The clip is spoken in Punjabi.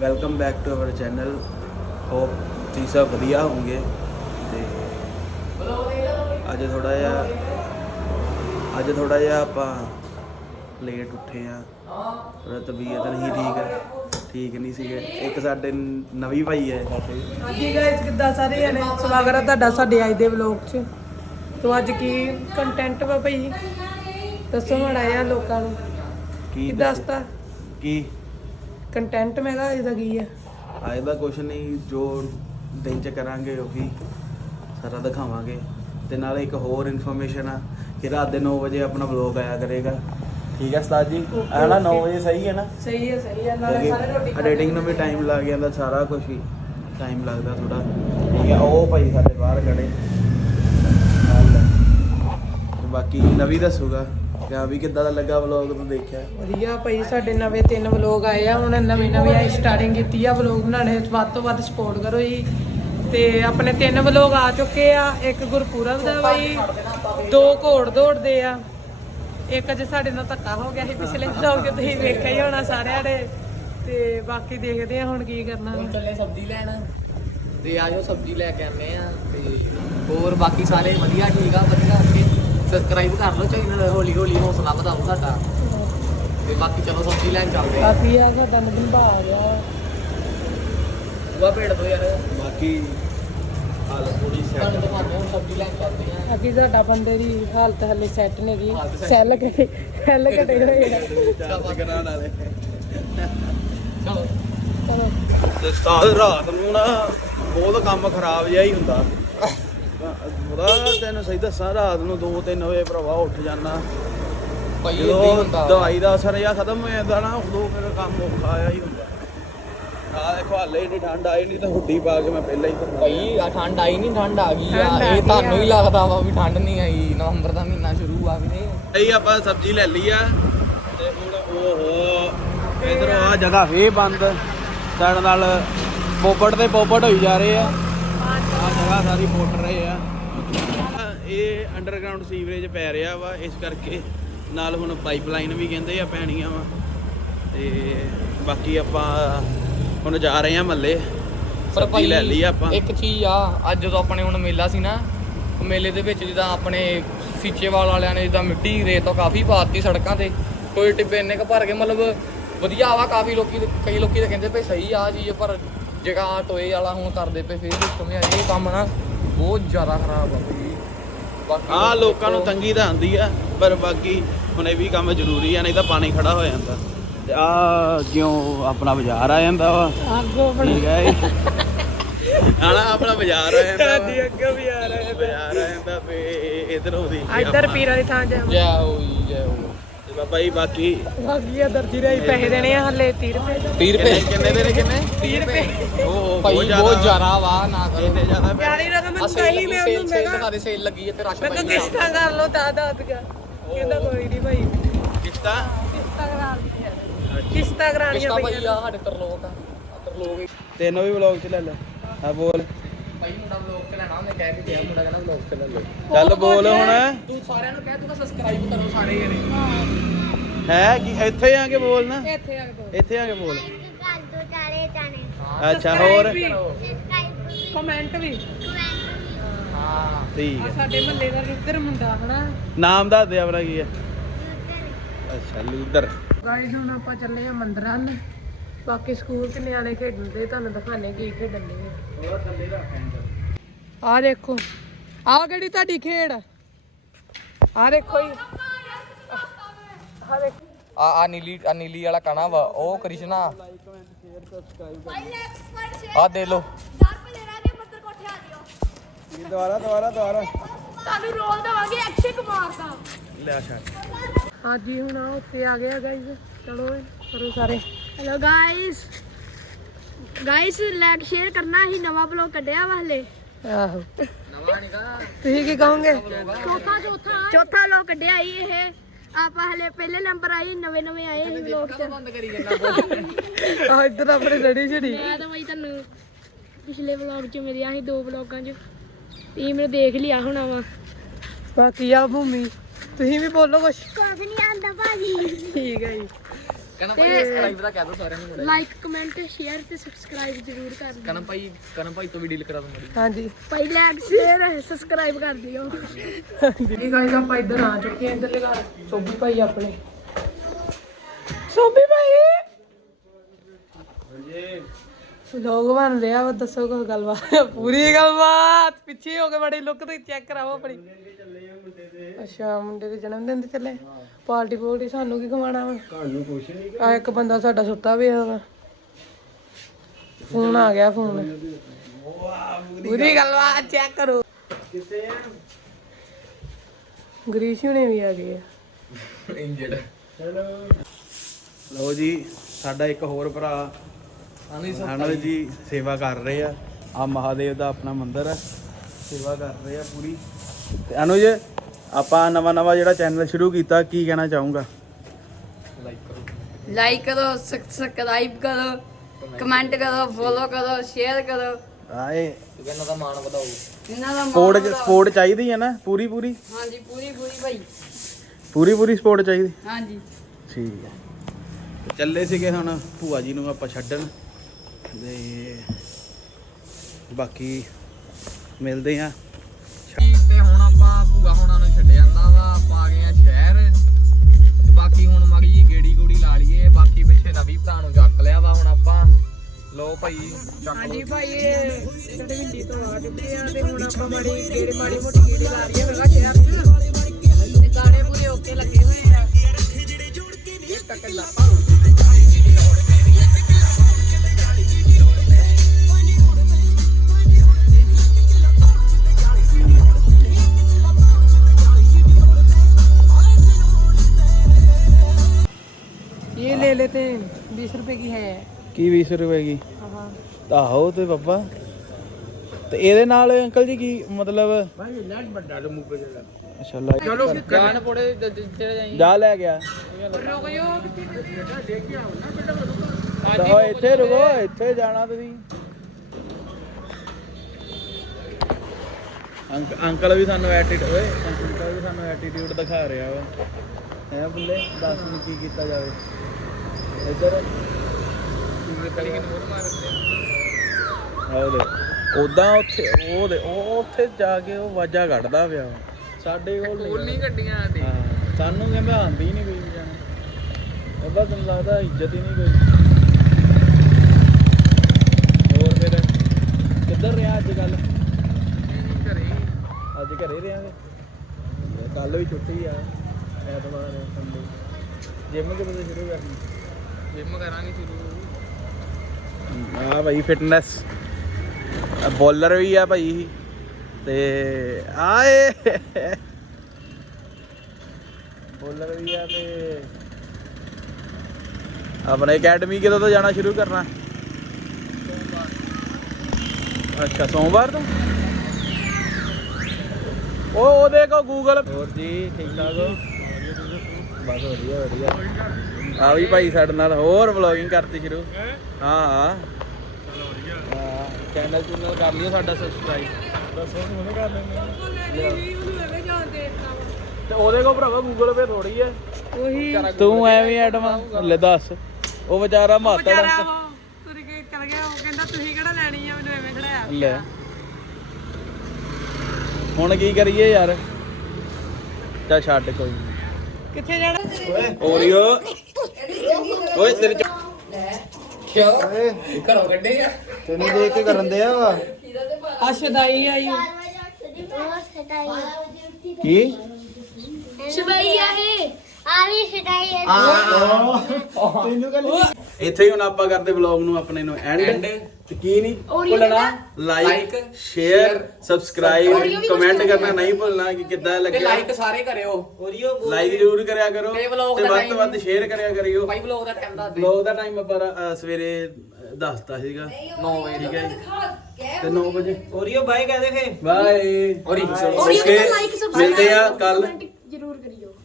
Welcome back to our channel hope ਤੁਸੀਂ ਸਭ ਵਧੀਆ ਹੋਵੋਗੇ ਤੇ ਅੱਜ ਥੋੜਾ ਜਿਹਾ ਅੱਜ ਥੋੜਾ ਜਿਹਾ ਆਪਾਂ ਲੇਟ ਉੱਠੇ ਆ ਥੋੜਾ ਤਬੀਅਤ ਨਹੀਂ ਠੀਕ ਹੈ। ਠੀਕ ਨਹੀਂ ਸੀਗੇ। ਇੱਕ ਸਾਡੇ ਨਵੀਂ ਭਾਈ ਹੈ। ਸਾਡੇ ਹਾਂਜੀ ਗਾਇਸ ਕਿੱਦਾਂ ਸਾਰੇ ਜਣੇ? ਸਵਾਗਤ ਹੈ ਤੁਹਾਡਾ ਸਾਡੇ ਅੱਜ ਦੇ ਵਲੌਗ 'ਚ। ਤੋਂ ਅੱਜ ਕੀ ਕੰਟੈਂਟ ਵਾ ਭਈ? ਦੱਸੋ ਮਾੜਾ ਜਿਹਾ ਲੋਕਾਂ ਨੂੰ। ਕੀ ਕੀ ਦੱਸ- ਦੱਸਤਾ ਕੀ? ਕੰਟੈਂਟ ਮੈਂ ਕਿਹਾ ਇਹਦਾ ਕੀ ਆ? ਅੱਜ ਦਾ ਕੁਛ ਨਹੀਂ ਜੋ ਦਿਨ ਚ ਕਰਾਂਗੇ ਉਹ ਵੀ ਸਾਰਾ ਦਿਖਾਵਾਂਗੇ। ਤੇ ਨਾਲੇ ਇੱਕ ਹੋਰ ਇਨਫੋਰਮੇਸ਼ਨ ਆ ਕਿ ਰਾਤ ਦੇ 9 ਵਜੇ ਆਪਣਾ ਵਲੌਗ ਆਇਆ ਕਰੇਗਾ। ਠੀਕ ਹੈ ਉਸਤਾਦ ਜੀ? ਹੈ ਨਾ 9 okay. ਵਜੇ ਸਹੀ ਹੈ ਨਾ? ਸਹੀ ਹੈ ਸਹੀ ਹੈ ਨਾਲੇ ਸਾਰੇ ਰੋਟੀ ਐਡੀਟਿੰਗ ਨੂੰ ਵੀ ਟਾਈਮ ਲੱਗ ਜਾਂਦਾ ਸਾਰਾ ਕੁਝ ਹੀ ਟਾਈਮ ਲੱਗਦਾ ਥੋੜਾ ਠੀਕ ਹੈ ਉਹ ਭਾਈ ਸਾਡੇ ਬਾਹਰ ਖੜੇ। ਬਾਕੀ ਨਵੀਂ ਦੱਸੂਗਾ। ਕਿ ਆ ਵੀ ਕਿੱਦਾਂ ਦਾ ਲੱਗਾ ਵਲੌਗ ਤੂੰ ਦੇਖਿਆ? ਵਧੀਆ ਭਾਈ ਸਾਡੇ ਨਵੇਂ ਤਿੰਨ ਵਲੌਗ ਆਏ ਆ। ਹੁਣ ਨਵੇਂ ਨਵੇਂ ਸਟਾਰਟਿੰਗ ਕੀਤੀ ਆ ਵਲੌਗ ਬਣਾਉਣੇ। ਵੱਧ ਤੋਂ ਵੱਧ ਸਪੋਰਟ ਕਰੋ ਜੀ। ਤੇ ਆਪਣੇ ਤਿੰਨ ਵਲੌਗ ਆ ਚੁੱਕੇ ਆ। ਇੱਕ ਗੁਰਪੁਰਬ ਦਾ ਬਾਈ ਦੋ ਘੋੜ ਦੌੜਦੇ ਆ। ਇੱਕ ਅੱਜ ਸਾਡੇ ਨਾਲ ਧੱਕਾ ਹੋ ਗਿਆ ਸੀ ਪਿਛਲੇ ਵਲੌਗ 'ਚ ਤੁਸੀਂ ਵੇਖਿਆ ਹੀ ਹੋਣਾ ਸਾਰਿਆਂ ਨੇ। ਤੇ ਬਾਕੀ ਦੇਖਦੇ ਆ ਹੁਣ ਕੀ ਕਰਨਾ। ਹੁਣ ਚੱਲੇ ਸਬਜ਼ੀ ਲੈਣ। ਤੇ ਆਜੋ ਸਬਜ਼ੀ ਲੈ ਕੇ ਆਨੇ ਆ ਤੇ ਹੋਰ ਬਾਕੀ ਸਾਰੇ ਵਧੀਆ ਠੀਕ ਆ ਵਧੀਆ ਸਬਸਕ੍ਰਾਈਬ ਕਰ ਲਓ ਚੈਨਲ ਹੌਲੀ ਹੌਲੀ ਹੌਸਲਾ ਵਧਾਓ ਸਾਡਾ। ਤੇ ਬਾਕੀ ਚਲੋ ਸਬਜ਼ੀ ਲੈਣ ਚੱਲਦੇ ਆ। ਕਾਫੀ ਆ ਸਾਡਾ ਮਗੰਭਾ ਆ ਗਿਆ। ਉਹ ਭੇੜ ਦੋ ਯਾਰ। ਬਾਕੀ ਹਾਲ ਤੁਹਾਨੂੰ ਸੈਟ ਦਿਖਾਉਂਦੇ ਹਾਂ ਸਬਜ਼ੀ ਲੈਣ ਚੱਲਦੇ ਆ। ਅੱਗੇ ਸਾਡਾ ਬੰਦੇ ਦੀ ਹਾਲਤ ਹਲੇ ਸੈੱਟ ਨਹੀਂ ਗਈ set ਸੈੱਲ ਘਟੇ ਸੈੱਲ ਘਟੇ ਹੋਏ ਆ। ਚਾਹ ਕਰਾਉਣ ਵਾਲੇ ਚਲੋ। ਚਲੋ। ਤੇ ਉਸਤਾਦ ਰਾਤ ਨੂੰ ਨਾ ਬਹੁਤ ਕੰਮ ਖਰਾਬ ਜਿਹਾ ਹੀ ਹੁੰਦਾ। ਤੈਨੂੰ ਸਹੀ ਦੱਸਾਂ ਰਾਤ ਨੂੰ 2-3 ਵਜੇ ਭਰਾਵਾ ਉੱਠ ਜਾਣਾ ਭਾਈ ਏਦਾਂ ਹੀ ਜਦੋਂ ਹੁੰਦਾ। ਦਵਾਈ ਦਾ ਅਸਰ ਜਿਹਾ ਖਤਮ ਹੋ ਜਾਂਦਾ ਨਾ ਉਦੋਂ ਮੇਰਾ ਕੰਮ ਔਖਾ ਆਇਆ ਹੀ ਹੁੰਦਾ। ਆ ਦੇਖੋ ਹਾਲੇ ਨਹੀਂ ਠੰਡ ਆਈ ਨਹੀਂ ਤਾਂ ਹੁੱਡੀ ਪਾ ਕੇ ਮੈਂ ਪਹਿਲਾਂ ਹੀ ਕਰਨਾ ਭਾਈ ਆ ਠੰਡ ਆਈ ਨਹੀਂ ਠੰਡ ਆ ਗਈ ਆ। ਠੰਡ ਆ ਇਹ ਗਈ ਤੁਹਾਨੂੰ ਆ। ਹੀ ਲੱਗਦਾ ਵਾ ਵੀ ਠੰਡ ਨਹੀਂ ਆਈ ਨਵੰਬਰ ਦਾ ਮਹੀਨਾ ਸ਼ੁਰੂ ਆ ਵੀ ਨੇ ਇਹ ਆਪਾਂ ਸਬਜ਼ੀ ਲੈ ਲਈ ਆ। ਤੇ ਹੁਣ ਓਹੋ ਇਧਰ ਆ ਜਗ੍ਹਾ ਫੇ ਬੰਦ। ਸਾਡੇ ਨਾਲ ਪੋਪੜ ਤੇ ਪੋਪੜ ਹੋਈ ਜਾ ਰਹੇ ਆ। ਆ ਜਗ੍ਹਾ ਸਾਰੀ ਫੁੱਟ ਰਹੇ ਆ। ਇਹ ਅੰਡਰਗਰਾਉਂਡ ਸੀਵਰੇਜ ਪੈ ਰਿਹਾ ਵਾ ਇਸ ਕਰਕੇ ਨਾਲ ਹੁਣ ਪਾਈਪਲਾਈਨ ਵੀ ਕਹਿੰਦੇ ਆ ਪੈਣੀਆਂ ਵਾ। ਤੇ ਬਾਕੀ ਆਪਾਂ ਹੁਣ ਜਾ ਰਹੇ ਆ ਮੱਲੇ। ਪਰ ਸਬਜ਼ੀ ਲੈ ਲਈ ਆਪਾਂ। ਇੱਕ ਚੀਜ਼ ਆ ਅੱਜ ਜਦੋਂ ਆਪਣੇ ਹੁਣ ਮੇਲਾ ਸੀ ਨਾ ਉਹ ਮੇਲੇ ਦੇ ਵਿੱਚ ਜਿੱਦਾਂ ਆਪਣੇ ਸੀਚੇਵਾਲ ਵਾਲਿਆਂ ਨੇ ਜਿੱਦਾਂ ਮਿੱਟੀ ਰੇਤ ਤੋਂ ਕਾਫੀ ਪਾਤੀ ਸੜਕਾਂ ਤੇ ਕੋਈ ਟਿੱਬੇ ਇੰਨੇ ਕ ਭਰ ਕੇ ਮਤਲਬ ਵਧੀਆ ਵਾ ਕਾਫੀ ਲੋਕੀ ਕਈ ਲੋਕੀ ਤਾਂ ਕਹਿੰਦੇ ਪਏ ਸਹੀ ਆ ਚੀਜ਼ ਪਰ ਜਗ੍ਹਾ ਟੋਏ ਵਾਲਾ ਹੁਣ ਕਰਦੇ ਪਏ ਫੇਰ ਇਹ ਕੰਮ ਨਾ ਬਹੁਤ ਜ਼ਿਆਦਾ ਖਰਾਬ ਆ ਬਈ। ਬਾਕੀ ਆ ਲੋਕਾਂ ਨੂੰ ਤੰਗੀ ਤਾਂ ਆਉਂਦੀ ਆ ਪਰ ਬਾਕੀ ਹੁਣ ਇਹ ਵੀ ਕੰਮ ਜ਼ਰੂਰੀ ਆ ਨਹੀਂ ਤਾਂ ਪਾਣੀ ਖੜਾ ਹੋ ਜਾਂਦਾ। ਤੇ ਆ ਕਿਉਂ ਆਪਣਾ ਬਾਜ਼ਾਰ ਆ ਜਾਂਦਾ ਵਾ। ਅੱਗੋਂ ਬਣਾ ਠੀਕ ਹੈ ਆਣਾ ਆਪਣਾ ਬਾਜ਼ਾਰ ਆ ਜਾਂਦਾ ਵਾ। ਦੀ ਅੱਗੇ ਵੀ ਆ ਰਹੇ ਬਾਜ਼ਾਰ ਆ ਜਾਂਦਾ ਫੇ ਇਧਰ ਉਹਦੀ ਇੱਧਰ ਪੀਰਾਂ ਦੀ ਥਾਂ ਜਾ ਜੈ ਹੋਈ ਜੈ ਹੋ ਤੇ ਬਾਬਾ ਜੀ ਬਾਕੀ ਬਾਕੀ ਆ ਦਰਜੀ ਰਹੀ ਪੈਸੇ ਦੇਣੇ ਆ ਹੱਲੇ 30 ਰੁਪਏ। 30 ਰੁਪਏ? ਕਿੰਨੇ ਦੇ ਨੇ ਕਿੰਨੇ? 30 ਰੁਪਏ। ਉਹ ਭਾਈ ਬਹੁਤ ਜ਼ਿਆਦਾ ਵਾ। ਨਾ ਕਰੋ। ਇੰਨੇ ਜ਼ਿਆਦਾ ਪਿਆਰੀ ਰਕਮ ਕਹੀ ਮੈਂ ਉਹਨੂੰ ਸੇਲ ਮੈਂ ਦਿਖਾ ਦੇ ਸੇਲ ਲੱਗੀ ਹੈ ਤੇ ਰਸ਼ ਮੈਂ ਕਿਸ਼ਤਾਂ ਕਰ ਲਓ ਦਾ ਦਾ ਗਿਆ ਕਹਿੰਦਾ ਕੋਈ ਨਹੀਂ ਭਾਈ। ਕਿਸ਼ਤਾ? ਕਿਸ਼ਤਾਂ ਕਰਾ ਲਈਆਂ। ਕਿਸ਼ਤਾਂ ਕਰਾਣੀਆਂ ਕਿਸ਼ਤਾ ਭਾਈ ਪਈਆਂ। ਆ ਸਾਡੇ ਤਰਲੋਕ ਆ ਤਰਲੋਕ। ਤੈਨੂੰ ਵੀ ਵਲੌਗ ਚ ਲੈ ਲੈ। ਆ ਬੋਲ। ਭਾਈ ਮੁੰਡਾ ਵਲੌਗ ਤੇ ਲੈਣਾ ਉਹਨੇ ਕਹਿ ਕੇ ਗਿਆ ਮੁੰਡਾ ਕਹਿੰਦਾ ਵਲੌਗ ਤੇ ਲੈ ਲਓ ਚੱਲ ਬੋਲ ਹੁਣ। ਤੂੰ ਸਾਰਿਆਂ ਨੂੰ ਕਹਿ ਤੂੰ ਸਬਸਕ੍ਰਾਈਬ ਕਰੋ ਸਾਰੇ ਜਣੇ। ਹੈ। ਕਿ ਇੱਥੇ ਆ ਕੇ ਬੋਲ ਨਾ ਇੱਥੇ ਆ ਕੇ ਇੱਥੇ ਆ ਕੇ ਬੋਲ। ਕਰ ਦੋ ਚਾਰੇ ਜਾਣੇ। ਅੱਛਾ ਹੋਰ? ਸਬਸਕ੍ਰਾਈਬ ਕਮੈਂਟ ਵੀ। ਹਾਂ। ਠੀਕ ਆ ਹੈ ਸਾਡੇ ਮਹੱਲੇ ਦਾ ਰੁੱਦਰ ਮੁੰਡਾ ਹਨਾ? ਨਾਮ ਦੱਸ ਦੇ ਆਪਣਾ ਕੀ ਹੈ? ਅੱਛਾ ਲੂਦਰ। ਗਾਈਜ਼ ਹੁਣ ਆਪਾਂ ਚੱਲੇ ਆ ਮੰਦਰਾਂ ਨੂੰ ਬਾਕੀ ਸਕੂਲ ਚ ਨਿਆਣੇ ਖੇਡਣ ਦੇ ਤੁਹਾਨੂੰ ਦਿਖਾਣੇ ਕੀ ਖੇਡਣ ਦੇ ਆ। ਦੇਖੋ ਆ ਕਿਹੜੀ ਤੁਹਾਡੀ ਖੇਡ ਆ? ਦੇਖੋ ਜੀ। ਆ ਦੇਖੋ। ਆ ਆ ਨੀਲੀ ਆ ਨੀਲੀ ਵਾਲਾ ਕਣਾ ਵਾ ਉਹ ਕ੍ਰਿਸ਼ਨਾ। ਆ ਦੇ ਲੋ ਦੁਬਾਰਾ ਦੁਬਾਰਾ ਦੁਬਾਰਾ। ਤੁਹਾਨੂੰ ਰੋਲ ਦਵਾਂਗੇ ਐਕਸ਼ਨ ਕੁਮਾਰ ਦਾ। ਲੈ ਛੱਡ ਹਾਂਜੀ ਹੁਣ ਆ ਉੱਤੇ ਆ ਗਿਆ ਗਾਈਜ਼ ਚਲੋ ਕਰੋ ਸਾਰੇ। Hello guys guys like share ਕਰਨਾ ਹੀ ਨਵਾਂ ਬਲੌਗ ਕੱਢਿਆ ਵਾ ਹਲੇ ਆਹੋ ਨਵਾਂ ਨਿਕਾ ਤੁਸੀਂ ਕੀ ਕਹੋਗੇ? ਚੌਥਾ ਚੌਥਾ ਚੌਥਾ ਬਲੌਗ ਕੱਢਿਆ ਹੀ ਇਹ ਆਪਾਂ ਹਲੇ ਪਹਿਲੇ ਨੰਬਰ ਆਈ ਨਵੇਂ ਨਵੇਂ ਆਏ ਸੀ ਬਲੌਗ ਚ ਬੰਦ ਕਰੀ ਜਾਂਦਾ ਆ ਇੱਧਰ ਆਪਣੇ ਡੈਡੀ ਛੜੀ ਮੈਂ ਤਾਂ ਬਈ ਤੁਹਾਨੂੰ ਪਿਛਲੇ ਵਲੌਗ ਚ ਮਿਲਿਆ ਸੀ ਦੋ ਵਲੌਗਾਂ ਚ। ਤੇ ਮੈਨੂੰ ਦੇਖ ਲਿਆ ਹੋਣਾ ਵਾ। ਬਾਕੀ ਆ ਭੂਮੀ। ਤੁਸੀਂ ਵੀ ਬੋਲੋ ਕੁਛ। ਕੁਝ ਨਹੀਂ ਆਂਦਾ ਭਾਜੀ। ਠੀਕ ਹੈ ਜੀ। ਕਹਿੰਦਾ ਭਾਈ ਸਬਸਕ੍ਰਾਈਬ ਦਾ ਕਹਿ ਦੋ ਸਾਰਿਆਂ ਨੂੰ ਲਾਈਕ ਕਮੈਂਟ ਸ਼ੇਅਰ ਤੇ ਸਬਸਕ੍ਰਾਈਬ ਜ਼ਰੂਰ ਕਰ ਦਿਓ। ਕਹਿੰਦਾ ਭਾਈ ਕਹਿੰਦਾ ਭਾਈ ਤੋਂ ਵੀ ਡੀਲ ਕਰਾ ਦੋ ਮੜੀ ਹਾਂਜੀ। ਭਾਈ ਲਾਈਕ ਸ਼ੇਅਰ ਸਬਸਕ੍ਰਾਈਬ ਕਰ ਦਿਓ। ਇਹ ਗਾਇਸ ਆਪਾਂ ਇੱਧਰ ਆ ਚੁੱਕੇ ਹਾਂ ਇੱਧਰਲੇ ਘਰ। ਸੋਭੀ ਭਾਈ ਆਪਣੇ। ਸੋਭੀ ਭਾਈ? ਲੋਕ ਬਣ ਰਿਹਾ ਵਾ ਦੱਸੋ ਕੋਈ ਗੱਲਬਾਤ ਪੂਰੀ ਗੱਲਬਾਤ। ਪਿੱਛੇ ਹੋ ਕੇ ਬੜੀ ਲੁੱਕ ਤੇ ਚੈੱਕ ਕਰਾਓ ਆਪਣੀ। ਅੱਛਾ ਮੁੰਡੇ ਦੇ ਜਨਮ ਦਿਨ ਤੇ ਚੱਲੇ। ਪਾਰਟੀ ਪੂਰਟੀ ਸਾਨੂੰ ਕੀ ਕਮਾਣਾ ਵਾ? ਤੁਹਾਨੂੰ ਕੁਛ ਨਹੀਂ ਆ ਇੱਕ ਬੰਦਾ ਸਾਡਾ ਸੁੱਤਾ ਪਿਆ ਵਾ। ਫੋਨ ਆ ਗਿਆ ਫੋਨ। ਪੂਰੀ ਗੱਲਬਾਤ ਚੈੱਕ ਕਰੋ। ਗਰੀਸ਼ ਹੁਣੇ ਵੀ ਆ ਗਏ ਆ। ਇੰਜਰਡ ਲਓ ਜੀ ਸਾਡਾ ਇੱਕ ਹੋਰ ਭਰਾ ਅਨੁਜ ਜੀ ਸੇਵਾ ਕਰ ਰਹੇ ਆ। ਆ ਮਹਾਦੇਵ ਦਾ ਆਪਣਾ ਮੰਦਿਰ ਹੈ। ਸੇਵਾ ਕਰ ਰਹੇ ਆ ਪੂਰੀ। ਤੇ ਅਨੁਜ ਆਪਾਂ ਨਵਾਂ ਨਵਾਂ ਜਿਹੜਾ ਚੈਨਲ ਸ਼ੁਰੂ ਕੀਤਾ ਕੀ ਕਹਿਣਾ ਚਾਹੂੰਗਾ? ਲਾਈਕ ਕਰੋ। ਲਾਈਕ ਕਰੋ ਸਬਸਕ੍ਰਾਈਬ ਕਰੋ ਕਮੈਂਟ ਕਰੋ ਫੋਲੋ ਕਰੋ ਸ਼ੇਅਰ ਕਰੋ। ਆਏ। ਕਹਿੰਦਾ ਦਾ ਮਾਣ ਵਧਾਓ। ਇਹਨਾਂ ਦਾ ਮਾਣ ਸਪੋਰਟ ਵਧਾਓ। ਸਪੋਰਟ ਚਾਹੀਦੀ ਹੈ ਨਾ ਪੂਰੀ ਪੂਰੀ? ਹਾਂਜੀ ਪੂਰੀ ਪੂਰੀ ਭਾਈ। ਪੂਰੀ ਪੂਰੀ ਸਪੋਰਟ ਚਾਹੀਦੀ? ਹਾਂਜੀ। ਠੀਕ ਹੈ। ਚੱਲੇ ਸੀਗੇ ਹੁਣ ਭੂਆ ਜੀ ਨੂੰ ਆਪਾਂ ਛੱਡਣ। ਤੇ ਬਾਕੀ ਮਿਲਦੇ ਆ ਬਾਕੀ ਹੁਣ ਮਗੀ ਜੀ ਗੇੜੀ ਗੂੜੀ ਲਾ ਲਈਏ, ਬਾਕੀ ਪਿੱਛੇ ਨਵੀਂ ਭਰਾ ਨੂੰ ਚੱਕ ਲਿਆ ਵਾ ਹੁਣ ਆਪਾਂ। ਲੋ ਭਾਈ, ਚੱਕ ਹਾਂਜੀ ਭਾਈ, ਇਹ ਸਾਡੇ ਹਿੰਦੀ ਤੋਂ ਆ ਚੁੱਕੇ ਆ ਤੇ ਹੁਣ ਆਪਾਂ ਮਾੜੀ, ਗੇੜੇ, ਮਾੜੀ ਮੋਟੀ ਗੇੜੇ ਲਾ ਰਹੀ ਹੈ ਮੇਰਾ ये ले लेते हैं बीस रुपए की है ਕੀ 20 ਰੁਪਏ ਕੀ हाँ ਆਹੋ ਤੇ ਬੱਬਾ ਤੇ ਇਹਦੇ ਨਾਲ ਅੰਕਲ ਜੀ ਕੀ ਮਤਲਬ ਅੱਛਾ ਲੈ ਚਲੋ ਗਾਣ ਪੋੜੇ ਜਿਹੜੇ ਜਾਈ ਜਾ ਲੈ ਗਿਆ रुक जाओ ਤਾਂ ਇੱਥੇ ਰੁਕੋ ਇੱਥੇ ਜਾਣਾ ਤੁਸੀਂ ਅੰਕ ਅੰਕਲ ਵੀ ਸਾਨੂੰ ਐਟੀਟਿਊਡ ਓਏ ਅੰਕਲ ਵੀ ਸਾਨੂੰ ਐਟੀਟਿਊਡ ਦਿਖਾ ਰਿਹਾ ਵਾ ਹੈ ਬੁੱਲੇ ਦੱਸ ਨੂੰ ਕੀ ਕੀਤਾ ਜਾਵੇ। ਇੱਧਰ। ਕਲੀ ਕਿ ਮੋਰ ਮਾਰਦੇ ਆਹ ਦੇ ਉਦਾਂ ਉੱਥੇ ਉਹ ਦੇ ਉਹ ਉੱਥੇ ਜਾ ਕੇ ਉਹ ਵਾਜਾ ਕੱਢਦਾ ਪਿਆ। ਵਾ। ਸਾਡੇ ਕੋਲ ਨਹੀਂ ਨਹੀਂ ਗੱਡੀਆਂ ਆਂਦੀ। ਹਾਂ, ਸਾਨੂੰ ਕਹਿੰਦਾ ਆਂਦੀ ਨਹੀਂ ਕੋਈ ਜਾਣਾ। ਉਹਦਾ ਤੈਨੂੰ ਲੱਗਦਾ ਇੱਜ਼ਤ ਹੀ ਨਹੀਂ ਕੋਈ। ਹੋਰ ਫਿਰ ਕਿੱਧਰ ਰਿਹਾ ਅੱਜ ਕੱਲ ਘਰੇ। ਹੀ। ਅੱਜ ਘਰੇ ਰਿਆਂਗੇ ਕੱਲ ਵੀ ਛੁੱਟੀ ਆ। ਐਤਵਾਰ ਆ ਸੰਡੇ। ਜਿਮ ਕਿਦੋਂ ਤੋਂ ਸ਼ੁਰੂ ਕਰਨੀ? ਜਿਮ ਕਰਾਂਗੇ ਸ਼ੁਰੂ। ਆ ਭਾਈ ਫਿਟਨੈਸ ਬੋਲਰ ਵੀ ਆ ਭਾਈ। ਤੇ ਆਏ। ਬੋਲਰ ਵੀ ਆ ਤੇ ਆਪਣੇ ਅਕੈਡਮੀ ਕਿਦੋਂ ਤੋਂ ਜਾਣਾ ਸ਼ੁਰੂ ਕਰਨਾ? ਅੱਛਾ ਸੋਮਵਾਰ ਤੋਂ? ਉਹ ਉਹਦੇ ਕੋ ਗੂਗਲ ਹੋਰ ਜੀ ਠੀਕ ਠਾਕ ਹੋ? ਬਸ ਵਧੀਆ ਵਧੀਆ। ਆ ਵੀ ਭਾਈ ਸਾਡੇ ਨਾਲ ਹੋਰ ਵਲੌਗਿੰਗ ਕਰਤੀ ਸ਼ੁਰੂ। ਹਾਂ ਹਾਂ। ਹਾਂ ਚੈਨਲ ਚੈਨਲ ਕਰ ਲਿਓ ਸਾਡਾ ਸਬਸਕ੍ਰਾਈਬ ਦੱਸੋ ਉਹਨੇ ਕਰ ਲੈਣੇ ਤੇ ਉਹਦੇ ਕੋ ਭਰਾਵਾ ਗੂਗਲ ਪੇ ਥੋੜੀ ਹੈ ਉਹੀ। ਤੂੰ ਐਵੇਂ ਲੈ ਦੱਸ। ਉਹ ਵਿਚਾਰਾ ਮਾਤਾ ਵਿਚਾਰਾ ਦਾ ਉਹ ਤੁਰ ਕੇ ਚਲ ਗਿਆ ਉਹ ਕਹਿੰਦਾ ਤੁਸੀਂ ਕਿਹੜਾ ਲੈਣੀ ਆ ਮੈਨੂੰ ਐਵੇਂ ਖੜਾਇਆ ਲੈ। ਹੁਣ ਕੀ ਕਰੀਏ ਯਾਰ? ਚਾ ਛੱਡ ਕੋਈ। ਕਿੱਥੇ ਜਾਣਾ? ਓਰੀਓ। ਓਏ ਤੇਰੇ ਚ ਘਰੋਂ ਕੱਢੇ ਆ। ਤੈਨੂੰ ਦੇਖ ਕੇ ਕਰਨ ਦੇ ਆ ਆ ਸ਼ਦਾਈ ਆਈ ਕੀ ਸ਼ਬਈ ਆਹੇ ਆਵੀ ਸ਼ਟਾਈ ਇੱਥੇ ਹੀ ਹੁਣ ਆਪਾਂ ਕਰਦੇ ਵਲੌਗ ਨੂੰ ਆਪਣੇ ਨੂੰ ਐਂਡ ਤੇ ਕੀ ਨਹੀਂ ਭੁੱਲਣਾ। ਲਾਈਕ ਸ਼ੇਅਰ ਸਬਸਕ੍ਰਾਈਬ ਕਮੈਂਟ ਕਰਨਾ ਨਹੀਂ ਭੁੱਲਣਾ ਕਿ ਕਿੱਦਾਂ ਤੇ ਲੱਗਿਆ। ਲਾਈਕ ਸਾਰੇ ਕਰਿਓ। ਲਾਈਕ ਜ਼ਰੂਰ ਕਰਿਆ ਕਰੋ ਤੇ ਤੇ ਵੱਧ ਤੋਂ ਵੱਧ ਸ਼ੇਅਰ ਕਰਿਆ ਕਰਿਓ। ਭਾਈ ਬਲੌਗ ਦਾ ਟਾਈਮ ਦੱਸ ਦੇ। ਵਲੌਗ ਦਾ ਟਾਈਮ ਆਪਾਂ ਸਵੇਰੇ ਦੱਸਤਾ ਸੀਗਾ। 9 ਵਜੇ। ਠੀਕ ਹੈ ਜੀ ਤੇ 9 ਵਜੇ। ਓਰੀਓ ਬਾਏ ਕਹਦੇ ਫੇ। ਬਾਏ ਔਰੀ ਓਕੇ ਮਿਲਦੇ ਆ ਕੱਲ